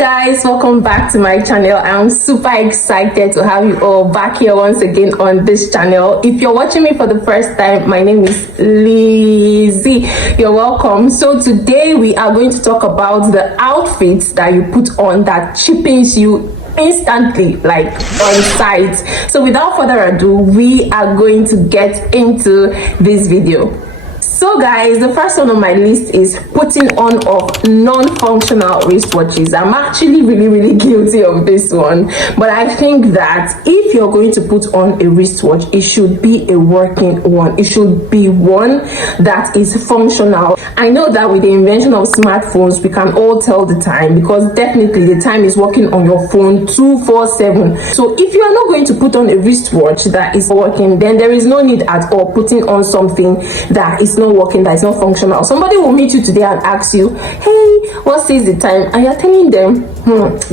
Guys, welcome back to my channel. I'm super excited to have you all back here once again on this channel. If you're watching me for the first time, my name is Lizzie. You're welcome. So today we are going to talk about the outfits that you put on that cheapens you instantly, like on sight. So without further ado, we are going to get into this video. So guys, the first one on my list is putting on of non-functional wristwatches. I'm actually really guilty of this one, but I think that if you're going to put on a wristwatch, it should be a working one. It should be one that is functional. I know that with the invention of smartphones, we can all tell the time, because definitely the time is working on your phone 24/7. So if you are not going to put on a wristwatch that is working, then there is no need at all putting on something that is not working, that is not functional. Somebody will meet you today and ask you, hey, what says the time? And you're telling them,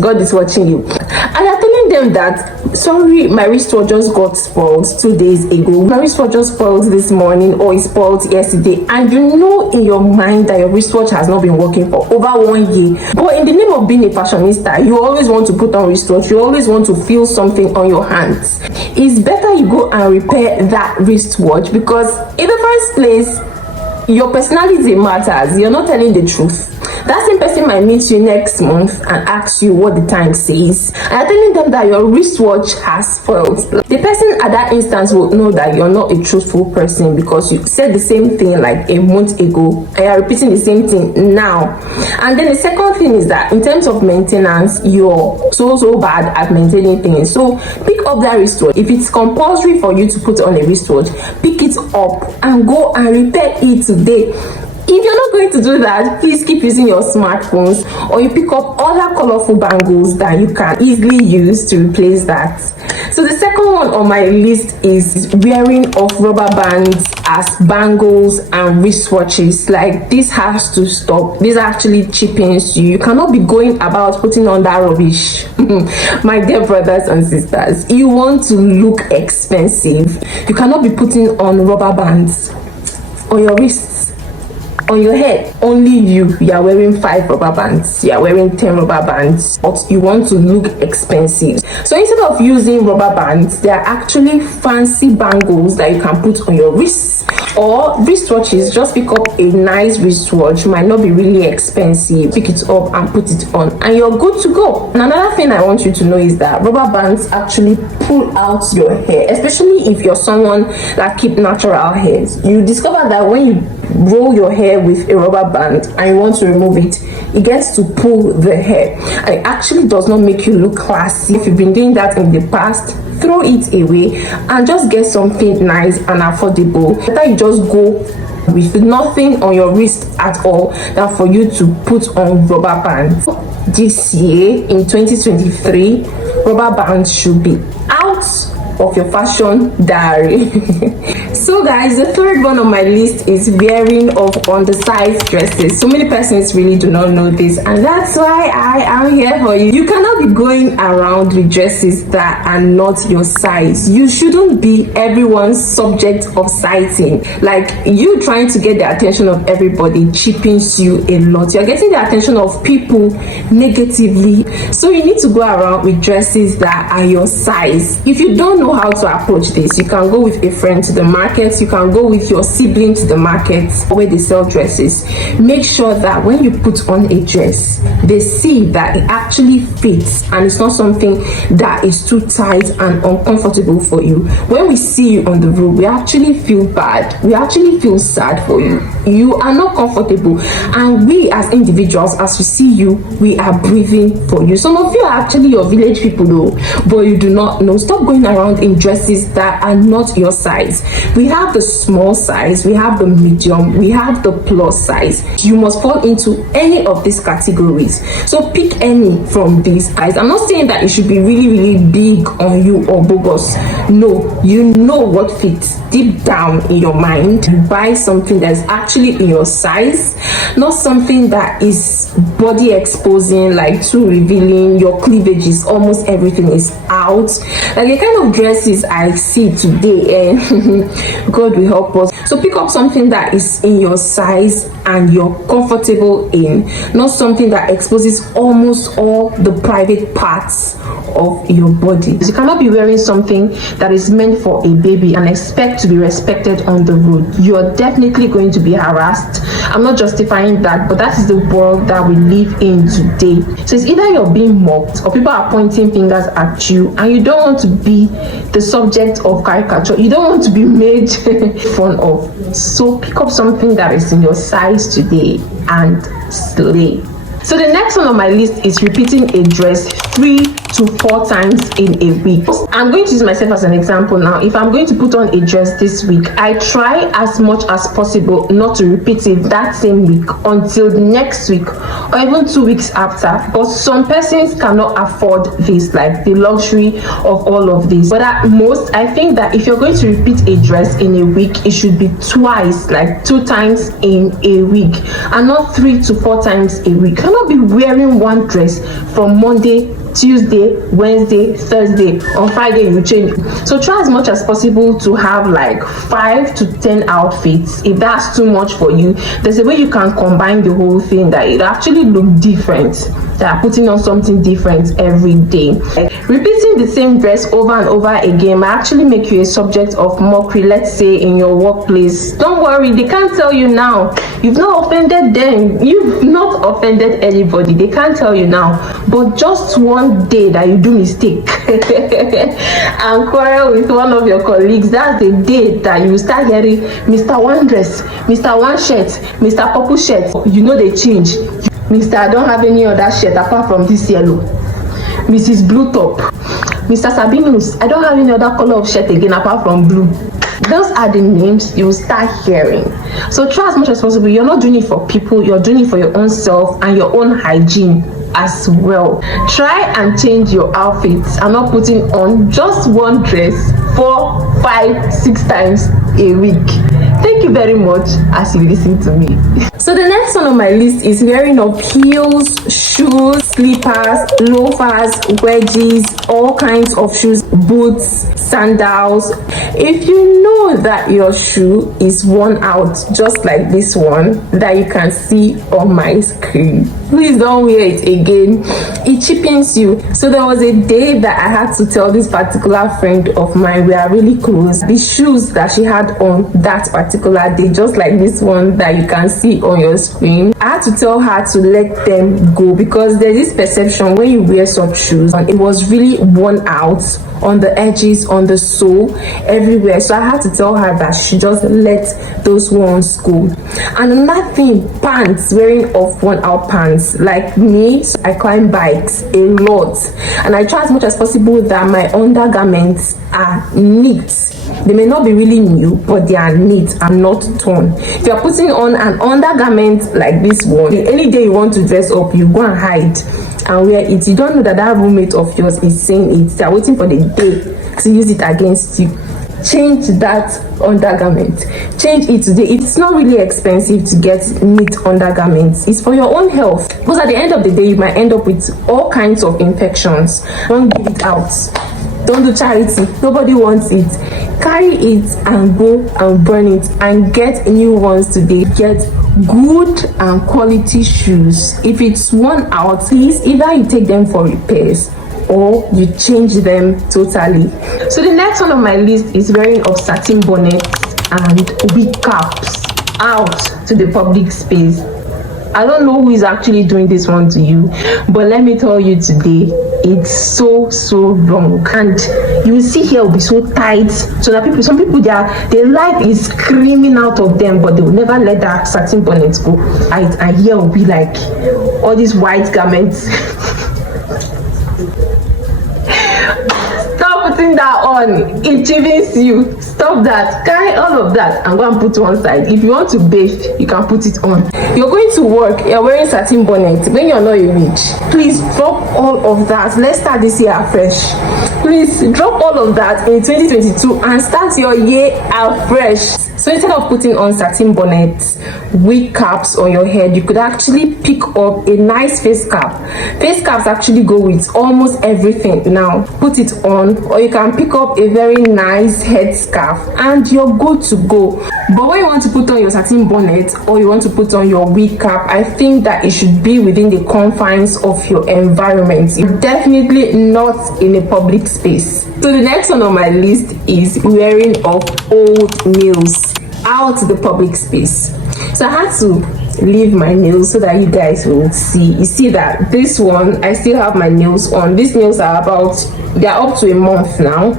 God is watching you. And you're telling them that, sorry, my wristwatch just got spoiled 2 days ago. My wristwatch just spoiled this morning, or it spoiled yesterday. And you know in your mind that your wristwatch has not been working for over 1 year. But in the name of being a fashionista, you always want to put on wristwatch. You always want to feel something on your hands. It's better you go and repair that wristwatch, because in the first place, your personality matters. You're not telling the truth. That same person might meet you next month and ask you what the time says, and you're telling them that your wristwatch has spoiled. The person at that instance will know that you're not a truthful person, because you said the same thing like a month ago and you're repeating the same thing now. And then the second thing is that in terms of maintenance, you're so bad at maintaining things. So pick up that wristwatch. If it's compulsory for you to put on a wristwatch, pick it up and go and repair it today. If you're not going to do that, please keep using your smartphones, or you pick up other colorful bangles that you can easily use to replace that. So the second one on my list is wearing of rubber bands as bangles and wristwatches. Like, this has to stop. This actually cheapens you. You cannot be going about putting on that rubbish. My dear brothers and sisters, you want to look expensive. You cannot be putting on rubber bands on your wrists, on your head. Only you are wearing 5 rubber bands, you are wearing 10 rubber bands, but you want to look expensive. So instead of using rubber bands, there are actually fancy bangles that you can put on your wrists, or wristwatches. Just pick up a nice wristwatch, might not be really expensive, pick it up and put it on, and you're good to go. And another thing I want you to know is that rubber bands actually pull out your hair, especially if you're someone that keep natural hairs. You discover that when you roll your hair with a rubber band and you want to remove it, it gets to pull the hair, and it actually does not make you look classy. If you've been doing that in the past, throw it away and just get something nice and affordable. Better you just go with nothing on your wrist at all than for you to put on rubber bands. This year in 2023, rubber bands should be out of your fashion diary. So guys, the third one on my list is wearing of undersized dresses. So many persons really do not know this, and that's why I am here for you. You cannot be going around with dresses that are not your size. You shouldn't be everyone's subject of sighting. Like, you trying to get the attention of everybody cheapens you a lot. You're getting the attention of people negatively. So you need to go around with dresses that are your size. If you don't know how to approach this, you can go with a friend to the market, you can go with your sibling to the market where they sell dresses. Make sure that when you put on a dress, they see that it actually fits and it's not something that is too tight and uncomfortable for you. When we see you on the road, we actually feel bad, we actually feel sad for you. You are not comfortable, and we as individuals, as we see you, we are breathing for you. Some of you are actually your village people though, but you do not know. Stop going around in dresses that are not your size. We have the small size, we have the medium, we have the plus size. You must fall into any of these categories. So pick any from these size. I'm not saying that it should be really big on you or bogus. No, you know what fits deep down in your mind. Buy something that's actually in your size, not something that is body exposing, like too revealing. Your cleavages, almost everything is out. out, like the kind of dresses I see today, and God will help us. So pick up something that is in your size and you're comfortable in, not something that exposes almost all the private parts of your body. You cannot be wearing something that is meant for a baby and expect to be respected on the road. You're definitely going to be harassed. I'm not justifying that, but that is the world that we live in today. So it's either you're being mocked or people are pointing fingers at you, and you don't want to be the subject of caricature. You don't want to be made fun of. So pick up something that is in your size today and slay. So the next one on my list is repeating a dress 3 to 4 times in a week. I'm going to use myself as an example now. If I'm going to put on a dress this week, I try as much as possible not to repeat it that same week until next week or even 2 weeks after. But some persons cannot afford this, like the luxury of all of this. But at most, I think that if you're going to repeat a dress in a week, it should be twice, like 2 times in a week, and not 3 to 4 times a week. You cannot be wearing one dress from Monday, Tuesday, Wednesday, Thursday. On Friday you change. So try as much as possible to have like 5 to 10 outfits. If that's too much for you, there's a way you can combine the whole thing that it actually look different, that are putting on something different every day. Repeating the same dress over and over again might actually make you a subject of mockery, let's say in your workplace. Don't worry, they can't tell you now. You've not offended them. You've not offended anybody. They can't tell you now. But just one day that you do mistake and quarrel with one of your colleagues, that's the day that you start hearing Mr. One Dress, Mr. One Shirt, Mr. Purple Shirt. You know they change. Mr. I don't have any other shirt apart from this yellow. Mrs. Blue Top. Mr. Sabinus, I don't have any other color of shirt again apart from blue. Those are the names you will start hearing. So try as much as possible. You're not doing it for people, you're doing it for your own self and your own hygiene as well. Try and change your outfits and not putting on just one dress 4, 5, 6 times a week. Thank you very much as you listen to me. So the next one on my list is wearing of heels, shoes, slippers, loafers, wedges, all kinds of shoes, boots, sandals. If you know that your shoe is worn out, just like this one that you can see on my screen, please don't wear it again. It cheapens you. So there was a day that I had to tell this particular friend of mine, we are really close, the shoes that she had on that particular day, just like this one that you can see on your screen, I had to tell her to let them go, because there's this perception when you wear such shoes and it was really worn out on the edges, on the sole, everywhere. So I had to tell her that she just let those ones go. And another thing, pants, wearing of worn out pants. Like me, so I climb bikes a lot, and I try as much as possible that my undergarments are neat. They may not be really new, but they are neat and not torn. If you're putting on an undergarment like this one, any day you want to dress up, you go and hide and wear it. You don't know that that roommate of yours is saying it. They're waiting for the day to use it against you. Change that undergarment. Change it today. It's not really expensive to get neat undergarments. It's for your own health, because at the end of the day you might end up with all kinds of infections. Don't give it out. Don't do charity. Nobody wants it. Carry it and go and burn it and get new ones today. Get good and quality shoes. If it's worn out, please either you take them for repairs or you change them totally. So the next one on my list is wearing of satin bonnets and wig caps out to the public space. I don't know who is actually doing this one to you, but let me tell you today, it's so wrong. And you will see here will be so tight, so that some people their life is screaming out of them, but they will never let that satin bonnet go. And here will be like all these white garments. Stop putting that on. It cheapens you. Stop that. Carry all of that and go and put one side. If you want to bathe, you can put it on. You're going to work, you're wearing satin bonnet when you're not a witch. Please drop all of that. Let's start this year afresh. Please drop all of that in 2022 and start your year afresh. So instead of putting on satin bonnets, wig caps on your head, you could actually pick up a nice face cap. Face caps actually go with almost everything now. Put it on, or you can pick up a very nice head scarf and you're good to go. But when you want to put on your satin bonnet or you want to put on your wig cap, I think that it should be within the confines of your environment, definitely not in a public space. So the next one on my list is wearing of old nails out to the public space. So I had to leave my nails so that you guys will see. You see that this one, I still have my nails on. These nails are they're up to a month now,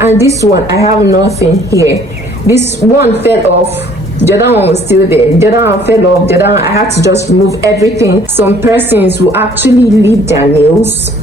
and this one I have nothing here. This one fell off, the other one was still there, the other one fell off, the other one I had to just remove everything. Some persons will actually leave their nails.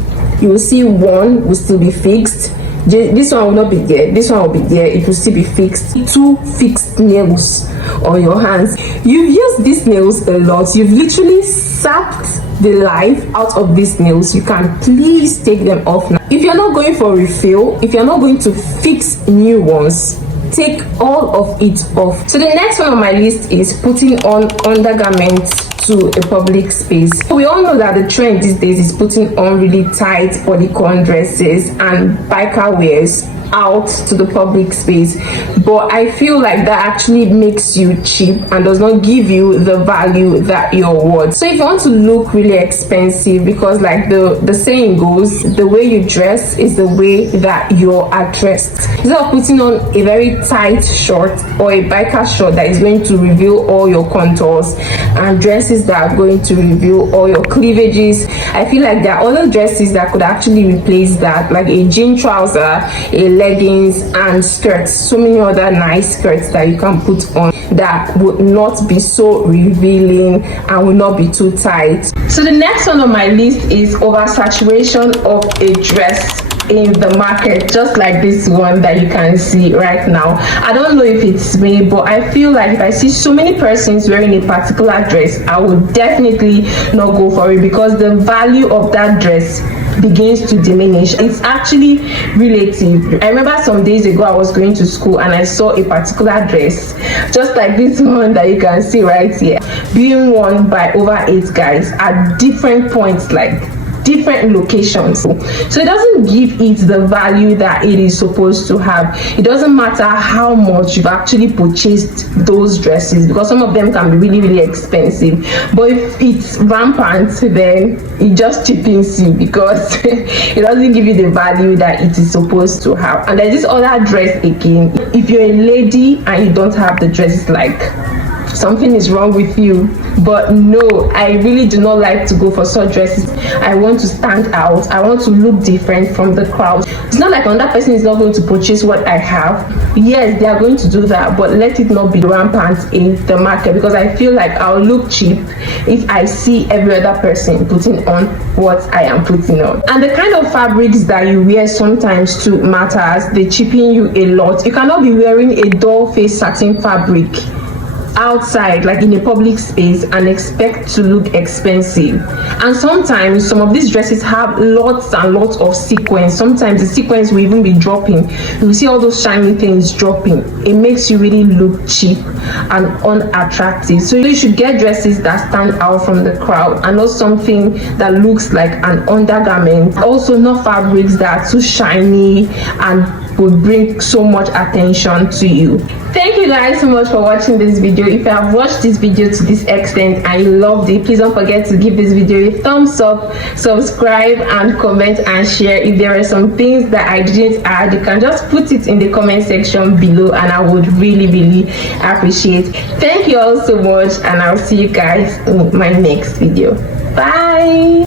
You will see one will still be fixed, this one will not be there, this one will be there, it will still be fixed. 2 fixed nails on your hands. You've used these nails a lot, you've literally sapped the life out of these nails. You can please take them off now. If you're not going for refill, if you're not going to fix new ones, take all of it off. So the next one on my list is putting on undergarments to a public space. We all know that the trend these days is putting on really tight bodycon dresses and biker wears out to the public space, but I feel like that actually makes you cheap and does not give you the value that you're worth. So if you want to look really expensive, because like the saying goes, the way you dress is the way that you're addressed. Instead of putting on a very tight short or a biker short that is going to reveal all your contours and dresses that are going to reveal all your cleavages, I feel like there are other dresses that could actually replace that, like a jean trouser, a leggings and skirts, so many other nice skirts that you can put on that would not be so revealing and will not be too tight. So the next one on my list is oversaturation of a dress in the market, just like this one that you can see right now. I don't know if it's me, but I feel like if I see so many persons wearing a particular dress, I would definitely not go for it, because the value of that dress begins to diminish. It's actually relative. I remember some days ago I was going to school and I saw a particular dress, just like this one that you can see right here, being worn by over 8 guys at different points, like different locations. So it doesn't give it the value that it is supposed to have. It doesn't matter how much you've actually purchased those dresses, because some of them can be really, really expensive. But if it's rampant, then it just cheapens you, because it doesn't give you the value that it is supposed to have. And there's this other dress again. If you're a lady and you don't have the dress, it's like something is wrong with you. But no, I really do not like to go for such dresses. I want to stand out, I want to look different from the crowd. It's not like another person is not going to purchase what I have. Yes, they are going to do that, but let it not be rampant in the market, because I feel like I'll look cheap if I see every other person putting on what I am putting on. And the kind of fabrics that you wear sometimes too matters. They cheapen you a lot. You cannot be wearing a doll face satin fabric outside, like in a public space, and expect to look expensive. And sometimes some of these dresses have lots and lots of sequins. Sometimes the sequins will even be dropping. You will see all those shiny things dropping. It makes you really look cheap and unattractive. So you should get dresses that stand out from the crowd, and not something that looks like an undergarment. Also not fabrics that are too shiny and would bring so much attention to you. Thank you guys so much for watching this video. If you have watched this video to this extent and you loved it, please don't forget to give this video a thumbs up, subscribe and comment and share. If there are some things that I didn't add, you can just put it in the comment section below and I would really, really appreciate. Thank you all so much, and I'll see you guys in my next video. Bye.